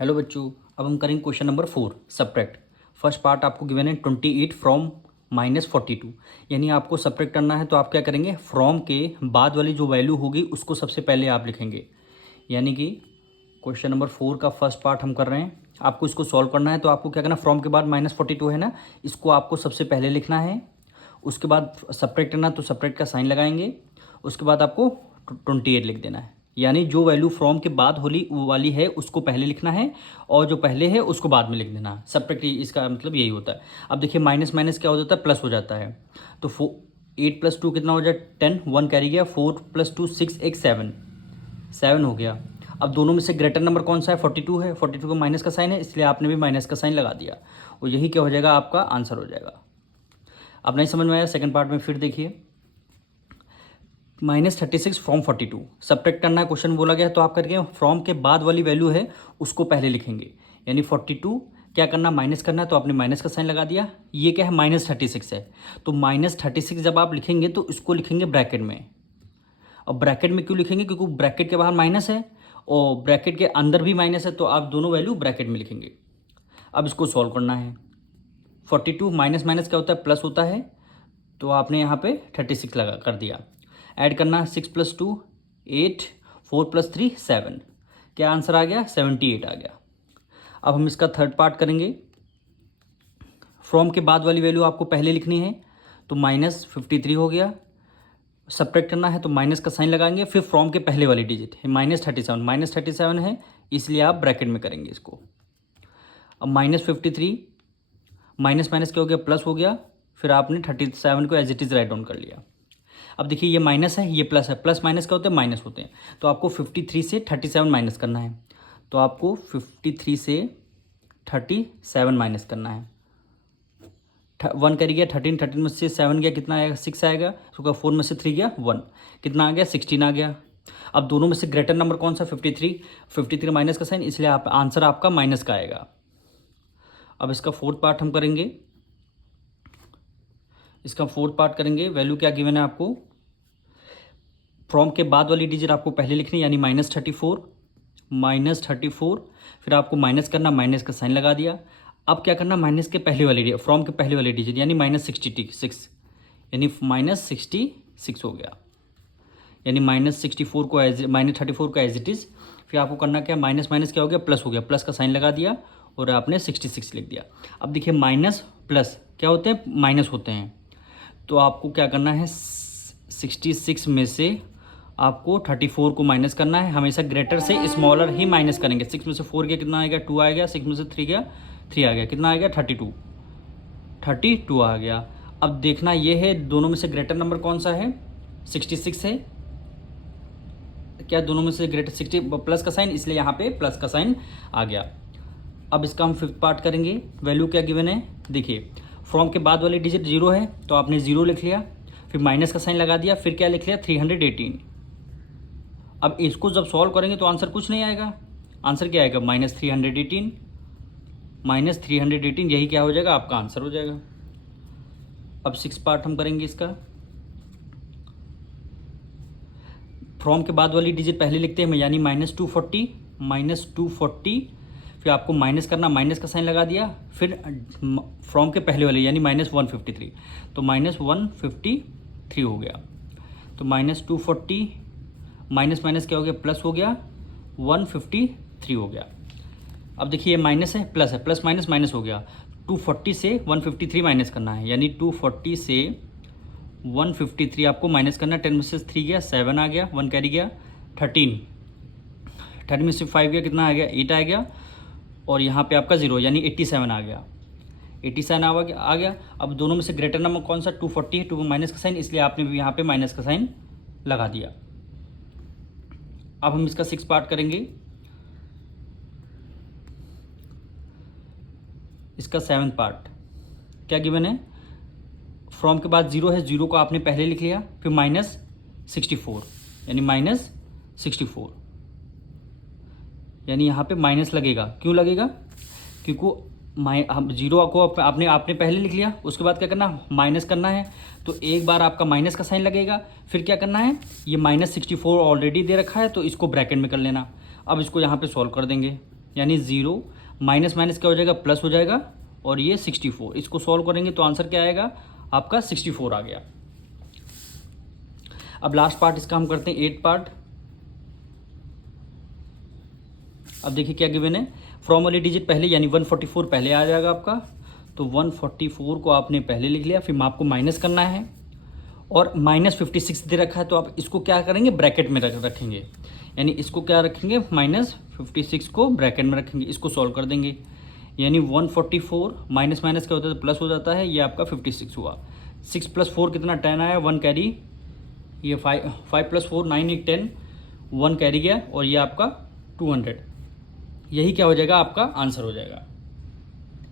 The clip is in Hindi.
हेलो बच्चों, अब हम करेंगे question number 4 subtract. First part आपको गिवन है 28 फ्रॉम -42, यानी आपको सब्ट्रैक्ट करना है। तो आप क्या करेंगे, फ्रॉम के बाद वाली जो वैल्यू होगी उसको सबसे पहले आप लिखेंगे। यानी कि क्वेश्चन नंबर 4 का फर्स्ट पार्ट हम कर रहे हैं, आपको इसको सॉल्व करना है। तो आपको क्या करना, फ्रॉम के बाद -42 है ना, इसको आपको सबसे पहले लिखना है। उसके बाद सब्ट्रैक्ट करना, तो सब्ट्रैक्ट का साइन लगाएंगे। उसके बाद आपको 28 लिख देना है। यानी जो वैल्यू फ्रॉम के बाद होली वो वाली है उसको पहले लिखना है, और जो पहले है उसको बाद में लिख देना है। सब्ट्रैक्ट इसका मतलब यही होता है। अब देखिए माइनस माइनस क्या हो जाता है, प्लस हो जाता है। तो 8 + 2 कितना हो जाए 10, 1 कैरी गया, 4 + 2 6, 1 7, 7 हो गया। अब दोनों में से ग्रेटर नंबर कौन सा है, 42 है। 42 का माइनस का साइन है, इसलिए आपने भी माइनस का साइन लगा दिया, और यही क्या हो जाएगा, आपका आंसर हो जाएगा। अब नहीं समझ में आया, सेकंड पार्ट में फिर देखिए। -36 फ्रॉम 42 सब्ट्रैक्ट करना है, क्वेश्चन बोला गया है। तो आप करके फ्रॉम के बाद वाली वैल्यू है उसको पहले लिखेंगे। यानी 42 क्या करना, माइनस करना है, तो आपने माइनस का साइन लगा दिया। ये क्या है, -36 है। तो -36 जब आप लिखेंगे तो इसको लिखेंगे ब्रैकेट में। और ब्रैकेट में क्यों लिखेंगे, क्योंकि ब्रैकेट के बाहर माइनस है और ब्रैकेट के अंदर भी माइनस है, तो आप दोनों वैल्यू ब्रैकेट में लिखेंगे। अब इसको सॉल्व करना है। 42 माइनस माइनस क्या होता है, प्लस होता है। तो आपने यहाँ पे 36 लगा कर दिया। ऐड करना, 6 + 2 8, 4 + 3 7। क्या आंसर आ गया, 78 आ गया। अब हम इसका थर्ड पार्ट करेंगे। फ्रॉम के बाद वाली वैल्यू आपको पहले लिखनी है, तो -53 हो गया। सब्ट्रैक्ट करना है तो माइनस का साइन लगाएंगे, फिर फ्रॉम के पहले वाली डिजिट है -37 है, इसलिए आप ब्रैकेट में करेंगे इसको। अब -53 माइनस माइनस क्या हो गया, प्लस हो गया। फिर आपने 37 को as it is write down कर लिया। अब देखिए ये माइनस है, ये प्लस है, प्लस माइनस क्या होते हैं, माइनस होते हैं। तो आपको 53 से 37 माइनस करना है। तो आपको 53 से 37 माइनस करना है। 1 कैरी गया, 13 में से 7 गया, कितना आएगा, 6 आएगा। उसका 4 में से 3 गया, 1, कितना आ गया, 16 आ गया। अब दोनों में से ग्रेटर नंबर कौन सा, 53 माइनस का साइन, इसलिए आप आंसर आपका माइनस का आएगा। अब इसका फोर्थ पार्ट हम करेंगे। इसका फोर्थ पार्ट करेंगे, वैल्यू क्या गिवन है आपको, फ्रॉम के बाद वाली डिजिट आपको पहले लिखनी, यानी -34, फिर आपको माइनस करना, माइनस का साइन लगा दिया। अब क्या करना, माइनस के पहले वाली फ्रॉम के पहले वाली डिजिट यानी -66, यानी -66 हो गया। यानी -64 को -34 को एज इट इज़। फिर आपको करना क्या, माइनस माइनस क्या हो गया, प्लस हो गया, प्लस का साइन लगा दिया और आपने 66 लिख दिया। अब देखिए माइनस प्लस क्या होते हैं, माइनस होते हैं। तो आपको क्या करना है, 66 में से आपको 34 को माइनस करना है। हमेशा ग्रेटर से स्मॉलर ही माइनस करेंगे। 6 में से 4 गया, कितना आएगा, 2 आएगा। 6 में से 3 गया, 3 आ गया, कितना आएगा, 32 आ गया। अब देखना ये है, दोनों में से ग्रेटर नंबर कौन सा है, 66 है। क्या दोनों में से ग्रेटर 60 प्लस का साइन, इसलिए यहाँ पे प्लस का साइन आ गया। अब इसका हम फिफ्थ पार्ट करेंगे। वैल्यू क्या गिवन है, देखिए फ्रॉम के बाद वाली डिजिट 0 है, तो आपने 0 लिख लिया, फिर माइनस का साइन लगा दिया, फिर क्या लिख लिया, 318। अब इसको जब सॉल्व करेंगे तो आंसर कुछ नहीं आएगा। आंसर क्या आएगा, -318, यही क्या हो जाएगा, आपका आंसर हो जाएगा। अब सिक्स पार्ट हम करेंगे इसका। फ्रॉम के बाद वाली डिजिट पहले लिखते हैं, यानी -240, फिर आपको माइनस करना, माइनस का साइन लगा दिया, फिर फ्रॉम के पहले वाले यानी -153, तो -153 हो गया। तो -240 माइनस माइनस क्या हो गया, प्लस हो गया, 153 हो गया। अब देखिए ये माइनस है, प्लस है, प्लस माइनस माइनस हो गया। 240 से 153 माइनस करना है, यानी 240 से 153 आपको माइनस करना है। 10 में से 3 गया, 7 आ गया, 1 कैरी गया, 13 में से 5 गया, कितना आ गया, 8 आ गया, और यहाँ पे आपका 0 यानी 87 आ गया। 87 आ गया। अब दोनों में से ग्रेटर नंबर कौन सा, 240 है, 2 माइनस का साइन, इसलिए आपने भी यहाँ पे माइनस का साइन लगा दिया। अब हम इसका सिक्स पार्ट करेंगे। इसका सेवन्थ पार्ट क्या गिवन है, फ्रॉम के बाद 0 है, 0 को आपने पहले लिख लिया, फिर -64 यानी -64, यानी यहाँ पे माइनस लगेगा। क्यों लगेगा, क्योंकि हम 0 को आपने पहले लिख लिया, उसके बाद क्या करना, माइनस करना है। तो एक बार आपका माइनस का साइन लगेगा, फिर क्या करना है, ये -64 ऑलरेडी दे रखा है, तो इसको ब्रैकेट में कर लेना। अब इसको यहाँ पे सॉल्व कर देंगे। यानी 0 माइनस माइनस क्या हो जाएगा, प्लस हो जाएगा, और ये 64। इसको सॉल्व करेंगे तो आंसर क्या आएगा आपका 64 आ गया। अब लास्ट पार्ट इसका हम करते हैं 8 पार्ट। अब देखिए क्या गिवन है, फ्रॉम वाली डिजिट पहले यानी 144 पहले आ जाएगा आपका, तो 144 को आपने पहले लिख लिया, फिर आपको माइनस करना है, और -56 दे रखा है तो आप इसको क्या करेंगे, ब्रैकेट में रखेंगे, यानी इसको क्या रखेंगे, -56 को ब्रैकेट में रखेंगे, इसको सॉल्व कर देंगे, यानी 144 माइनस माइनस क्या होता है तो प्लस हो जाता है, ये आपका 56 हुआ। 6 + 4 कितना, 10 आया, 1 कैरी, ये 5 + 4 9 1 10, 1 कैरी गया, और ये आपका 200। यही क्या हो जाएगा, आपका आंसर हो जाएगा।